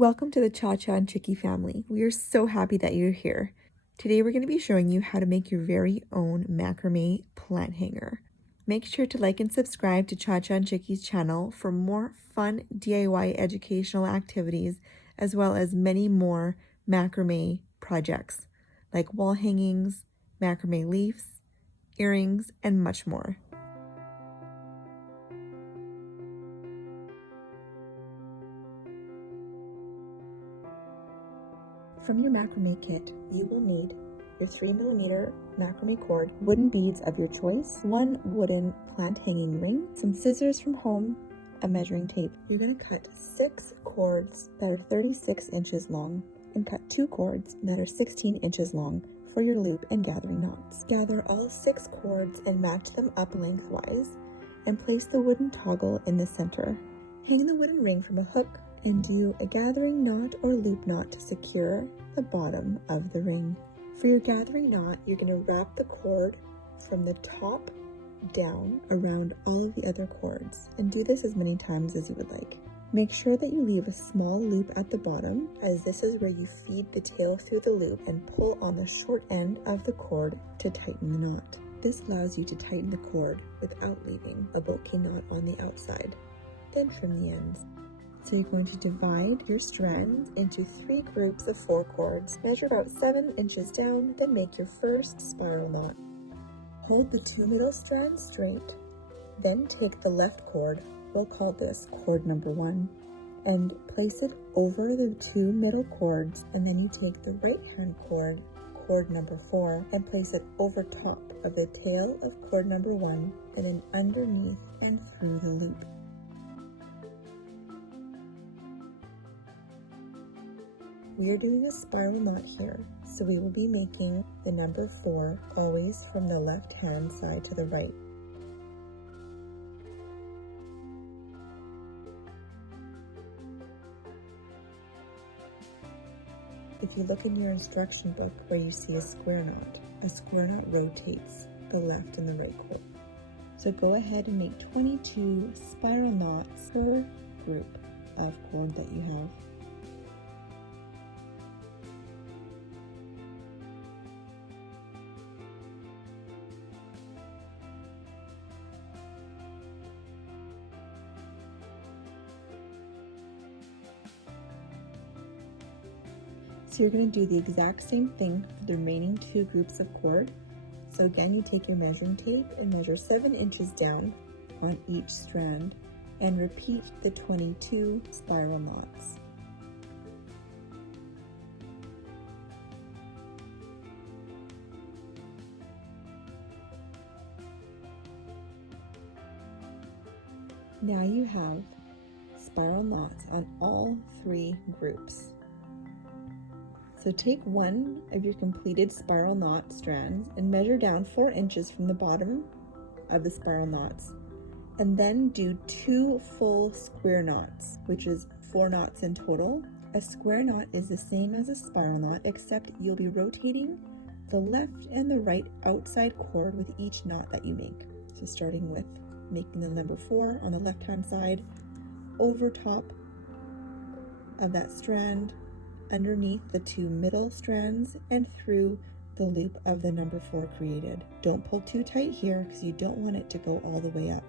Welcome to the ChaCha&Chicky family. We are so happy that you're here. Today we're going to be showing you how to make your very own macrame plant hanger. Make sure to like and subscribe to ChaCha&Chicky's channel for more fun DIY educational activities, as well as many more macrame projects like wall hangings, macrame leaves, earrings, and much more. From your macrame kit, you will need your 3mm macrame cord, wooden beads of your choice, one wooden plant hanging ring, some scissors from home, a measuring tape. You're going to cut 6 cords that are 36 inches long and cut 2 cords that are 16 inches long for your loop and gathering knots. Gather all 6 cords and match them up lengthwise and place the wooden toggle in the center. Hang the wooden ring from a hook and do a gathering knot or loop knot to secure the bottom of the ring. For your gathering knot, you're going to wrap the cord from the top down around all of the other cords, and do this as many times as you would like. Make sure that you leave a small loop at the bottom, as this is where you feed the tail through the loop and pull on the short end of the cord to tighten the knot. This allows you to tighten the cord without leaving a bulky knot on the outside. Then trim the ends. So you're going to divide your strands into 3 groups of 4 cords. Measure about 7 inches down, then make your first spiral knot. Hold the 2 middle strands straight, then take the left cord, we'll call this cord number 1, and place it over the 2 middle cords, and then you take the right hand cord, cord number 4, and place it over top of the tail of cord number 1, and then underneath and through the loop. We are doing a spiral knot here, so we will be making the number 4 always from the left hand side to the right. If you look in your instruction book where you see a square knot rotates the left and the right cord. So go ahead and make 22 spiral knots per group of cord that you have. So you're going to do the exact same thing for the remaining 2 groups of cord. So again, you take your measuring tape and measure 7 inches down on each strand and repeat the 22 spiral knots. Now you have spiral knots on all 3 groups. So take one of your completed spiral knot strands and measure down 4 inches from the bottom of the spiral knots, and then do 2 full square knots, which is 4 knots in total. A square knot is the same as a spiral knot, except you'll be rotating the left and the right outside cord with each knot that you make. So starting with making the number 4 on the left hand side, over top of that strand, underneath the 2 middle strands, and through the loop of the number 4 created. Don't pull too tight here because you don't want it to go all the way up.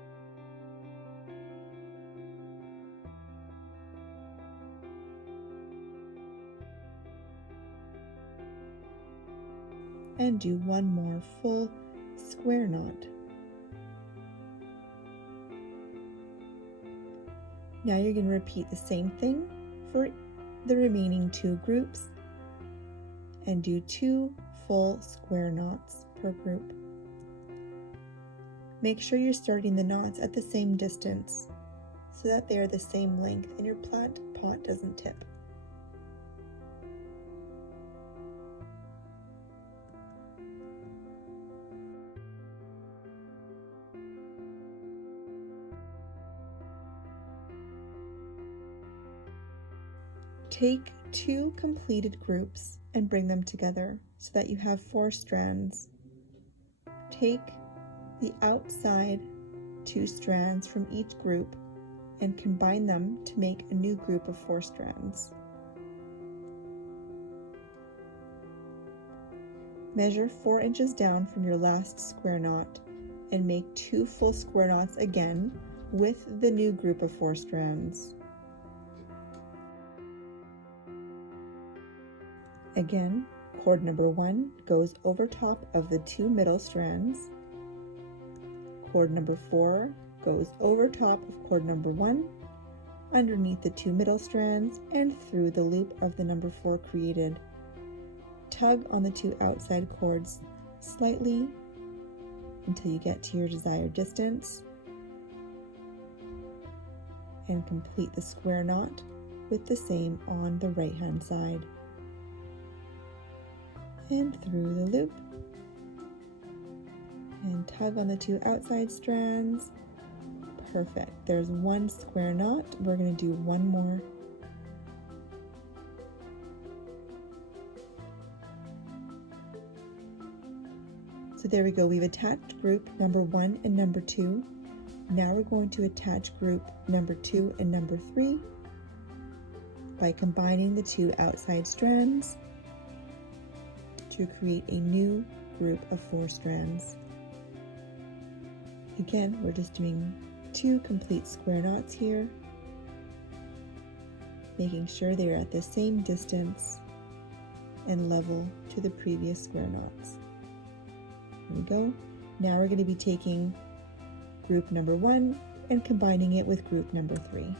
And do one more full square knot. Now you're going to repeat the same thing for the remaining 2 groups and do 2 full square knots per group. Make sure you're starting the knots at the same distance so that they are the same length and your plant pot doesn't tip. Take 2 completed groups and bring them together so that you have 4 strands. Take the outside 2 strands from each group and combine them to make a new group of 4 strands. Measure 4 inches down from your last square knot and make 2 full square knots again with the new group of 4 strands. Again, cord number 1 goes over top of the 2 middle strands. Cord number 4 goes over top of cord number 1, underneath the 2 middle strands, and through the loop of the number 4 created. Tug on the 2 outside cords slightly until you get to your desired distance, and complete the square knot with the same on the right hand side. And through the loop, and tug on the 2 outside strands. Perfect. There's 1 square knot. We're going to do 1 more. So there we go. We've attached group number 1 and number 2. Now we're going to attach group number 2 and number 3 by combining the 2 outside strands to create a new group of 4 strands. Again, we're just doing 2 complete square knots here, making sure they are at the same distance and level to the previous square knots. There we go. Now we're going to be taking group number 1 and combining it with group number 3.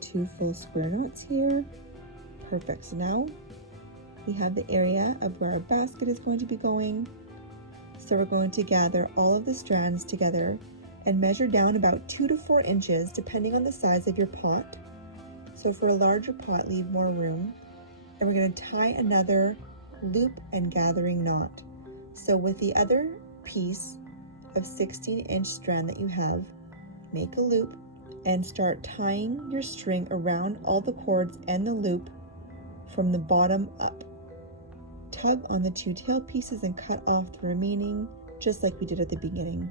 Two full square knots here. Perfect. So now we have the area of where our basket is going to be going. So we're going to gather all of the strands together and measure down about 2 to 4 inches depending on the size of your pot. So for a larger pot, leave more room. And we're going to tie another loop and gathering knot. So with the other piece of 16-inch strand that you have, make a loop and start tying your string around all the cords and the loop from the bottom up. Tug on the 2 tail pieces and cut off the remaining, just like we did at the beginning.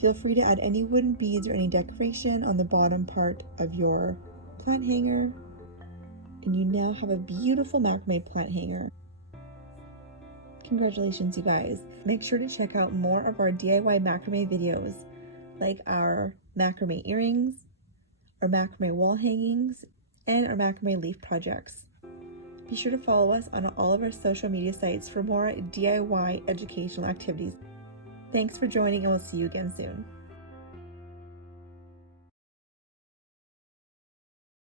Feel free to add any wooden beads or any decoration on the bottom part of your plant hanger, and you now have a beautiful macrame plant hanger. Congratulations, you guys. Make sure to check out more of our DIY macrame videos, like our macrame earrings, our macrame wall hangings, and our macrame leaf projects. Be sure to follow us on all of our social media sites for more DIY educational activities. Thanks for joining, and we'll see you again soon.